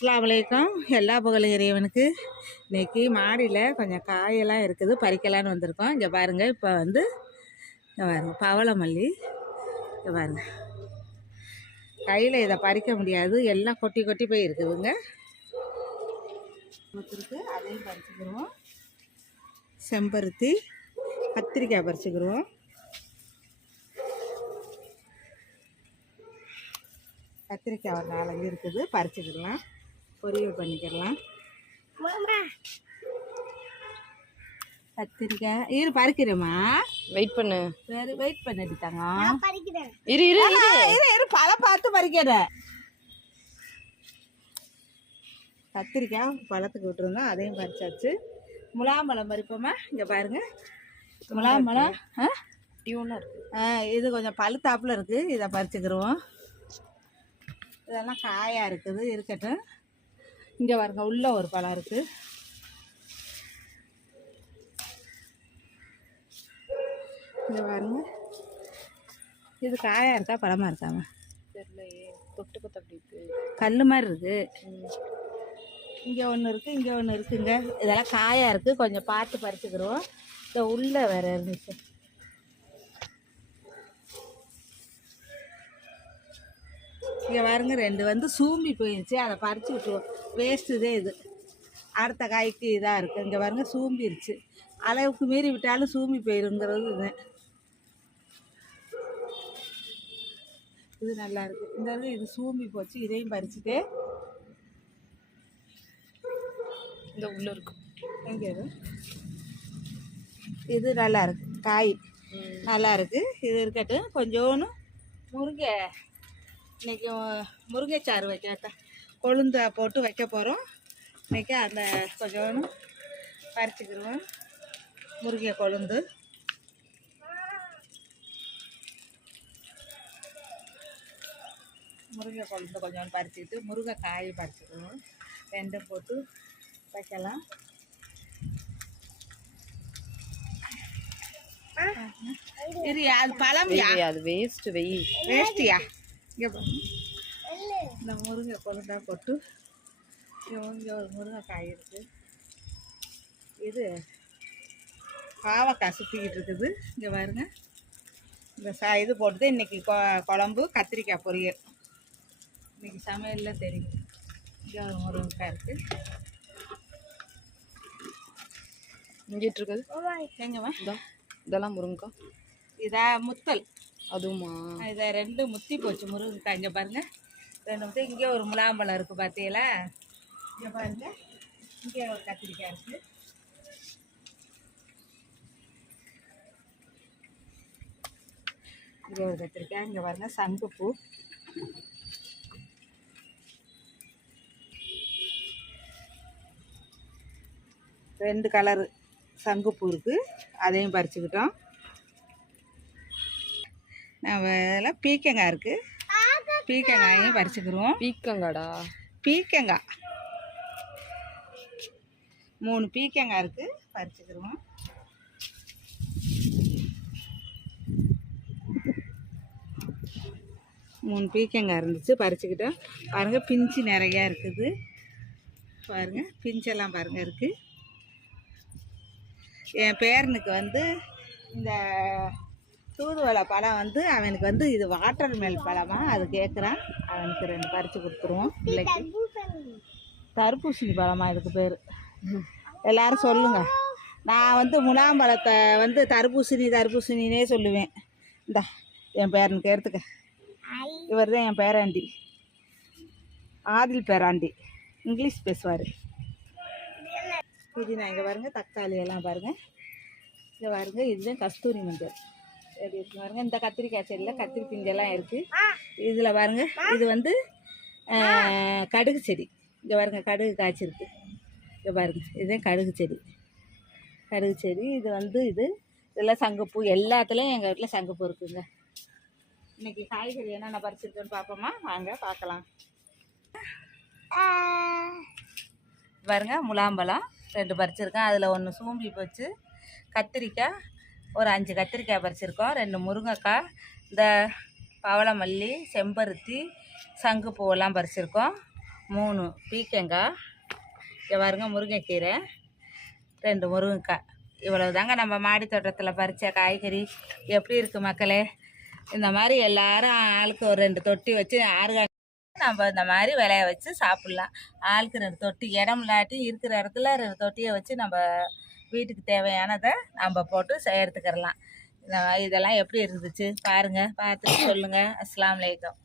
அஸ்ஸலாமு அலைக்கும். எல்லா புகழும் இறைவனுக்கு. இன்றைக்கி மாடியில் கொஞ்சம் காயெல்லாம் இருக்குது, பறிக்கலான்னு வந்திருக்கோம். இங்கே பாருங்கள், இப்போ வந்து இங்கே பாருங்கள் பவளமல்லி. இங்கே பாருங்கள், கையில் இதை பறிக்க முடியாது, எல்லாம் கொட்டி கொட்டி போய் இருக்குதுங்க. ஒருத்தருக்கு அதையும் பறிச்சுக்கிடுவோம். செம்பருத்தி, கத்திரிக்காய் பறிச்சுக்கிடுவோம். கத்திரிக்காய் ஒரு 4 இருக்குது, பறிச்சுக்கிடலாம், பொரியல் பண்ணிக்கிடலாம். கத்திரிக்காய் இரு பறிக்கிறேம்மா, வெயிட் பண்ணு. சரி, வெயிட் பண்ணிட்டாங்க. இரு இரு இரு இரு பழம் பார்த்து பறிக்கிற. கத்திரிக்காய் பழத்துக்கு விட்டுருந்தோம், அதையும் பறிச்சாச்சு. முலாம்பழம் பறிப்போமா? இங்கே பாருங்க, முலாம்பழம் டியூனாக இருக்குது. இது கொஞ்சம் பழுத்தாப்புல இருக்குது, இதை பறிச்சுக்கிடுவோம். இதெல்லாம் காயாக இருக்குது, இருக்கட்டும். இங்கே பாருங்க, உள்ள ஒரு பழம் இருக்குது. இங்கே பாருங்க, இது காயாக இருக்கா பழமாக இருக்காமா தெரியலையே, தொட்டு கொத்து அப்படி இருக்குது, கல் மாதிரி இருக்குது. இங்கே ஒன்று இருக்குது, இங்கே ஒன்று இருக்குங்க. இதெல்லாம் காயாக இருக்குது, கொஞ்சம் பார்த்து பறிச்சுக்கிறோம். இந்த உள்ளே வேறு இருந்துச்சு. இங்கே பாருங்க, 2 வந்து சூம்பி போயிடுச்சு, அதை பறித்து விட்டுருவோம். வேஸ்ட்டு இதே இது, அடுத்த காய்க்கு இதாக இருக்குது. இங்கே பாருங்க, சூம்பிடுச்சு. அளவுக்கு மீறி விட்டாலும் சூம்பி போயிருங்கிறது இது. இது நல்லா இருக்குது. இந்த இது சூம்பி போச்சு, இதையும் பறிச்சுட்டு இந்த உள்ள இருக்கு. எங்கே இது நல்லா இருக்கு, காய் நல்லா இருக்குது. இது இருக்கட்டும். கொஞ்சோன்னு முருங்கை, இன்றைக்கி முருங்கைச்சாறு வைக்க கொழுந்தா போட்டு வைக்க போகிறோம். இன்றைக்கி அந்த கொஞ்சோன்னு பறிச்சுக்கிடுவோம். முருங்கை கொழுந்து, முருங்கை கொழுந்து கொஞ்சோன்னு பறிச்சுக்கிட்டு முருங்கை காய் பறிச்சுக்கிடுவோம். 2 போட்டு வைக்கலாம். சரி, அது பழம் அது வேஸ்ட்டு, வேஸ்ட்டியா? இங்கே இந்த முருங்கை கொழுந்தா போட்டு இங்கே ஒரு முருங்கைக்காய் இருக்குது. இது பாவக்காய் சுற்றிக்கிட்டு இருக்குது. இங்கே பாருங்க, இந்த இது போட்டு இன்றைக்கி குழம்பு கத்திரிக்காய் பொரியல் இன்றைக்கி சமையலில் தெரியும். இங்கே ஒரு முருங்கைக்காய் இருக்குது. இங்கிட்டு இருக்குது எங்கம்மா? இதெல்லாம் முருங்கைக்காய், இதா முத்தல் அதுவுமா? இதை 2 முத்தி போச்சு முருங்கைக்காய். இங்கே பாருங்கள், 2 முத்தி. இங்கே ஒரு முலாம்பழம் இருக்குது பார்த்தீங்களா? இங்கே பாருங்கள், இங்கே ஒரு கத்திரிக்காய் இருக்குது. இங்கே ஒரு கத்திரிக்காய். இங்கே பாருங்கள், சங்குப்பூ. ரெண்டு கலரு சங்குப்பூ இருக்குது, அதையும் பறிச்சுக்கிட்டோம். நம்ம இதெல்லாம் பீக்கங்காய் இருக்குது, பீக்கங்காயையும் பறிச்சுக்கிடுவோம். பீக்கங்காடா? பீக்கங்காய் 3 பீக்கங்காய் இருக்குது, பறிச்சுக்கிடுவோம். மூணு பீக்கங்காய் இருந்துச்சு, பறிச்சுக்கிட்டோம். பாருங்கள், பிஞ்சு நிறையா இருக்குது. பாருங்கள், பிஞ்செல்லாம் பாருங்கள் இருக்குது. என் பேரனுக்கு வந்து இந்த தூதுவளை பழம் வந்து அவனுக்கு வந்து இது வாட்டர் மேல் பழமா, அது கேட்குறான். அவனுக்கு 2 பறித்து கொடுத்துருவோம். பிள்ளைக்கு தர்பூசணி பழமா இதுக்கு பேர். எல்லோரும் சொல்லுங்கள். நான் வந்து முலாம்பழத்தை வந்து தர்பூசணினே சொல்லுவேன். இந்த என் பேரனுக்கு எடுத்துக்க. இவர் தான் என் பேராண்டி, ஆதில் பேராண்டி, இங்கிலீஷ் பேசுவார். புதினா இங்கே பாருங்கள், தக்காளி எல்லாம் பாருங்கள். இங்கே பாருங்கள், இதுதான் கஸ்தூரி மஞ்சள் எப்படி இருக்கு பாருங்கள். இந்த கத்திரிக்காய் செடியில் கத்திரி பிஞ்செல்லாம் இருக்குது. இதில் பாருங்கள், இது வந்து கடுகு செடி. இங்கே பாருங்கள், கடுகு காய்ச்சிருக்கு. இங்கே பாருங்கள், இதுதான் கடுகு செடி. கடுகு செடி இது வந்து இதெல்லாம் சங்குப்பூ. எல்லாத்துலேயும் எங்கள் வீட்டில் சங்குப்பூ இருக்குதுங்க. இன்றைக்கி காய்கறி என்னென்ன பறிச்சிருக்கோன்னு பார்ப்போமா? வாங்க பார்க்கலாம். பாருங்க, முலாம்பழம் 2 பறிச்சிருக்கேன், அதில் 1 சூம்பி போச்சு. கத்திரிக்காய் ஒரு 5 கத்திரிக்காய் பறிச்சிருக்கோம். 2 முருங்கைக்காய், இந்த பவளமல்லி, செம்பருத்தி, சங்குப்பூவெல்லாம் பறிச்சிருக்கோம். 3 பீக்கங்காய், இங்கே பாருங்க முருங்கைக்கீரை, 2 முருங்கைக்காய். இவ்வளவு தாங்க நம்ம மாடி தோட்டத்தில் பறித்த காய்கறி. எப்படி இருக்குது மக்களே? இந்த மாதிரி எல்லாரும் ஆளுக்கு ஒரு 2 தொட்டி வச்சு ஆர்கானிக் நம்ம இந்த மாதிரி விளைய வச்சு சாப்பிட்லாம். ஆளுக்கு 2 தொட்டி, இடம் இல்லாட்டி இருக்கிற இடத்துல 2 தொட்டியை வச்சு நம்ம வீட்டுக்கு தேவையானதை நம்ம போட்டு எடுத்துக்கிறலாம். இதெல்லாம் எப்படி இருந்துச்சு பாருங்கள், பார்த்துட்டு சொல்லுங்கள். அஸ்ஸலாமு அலைக்கும்.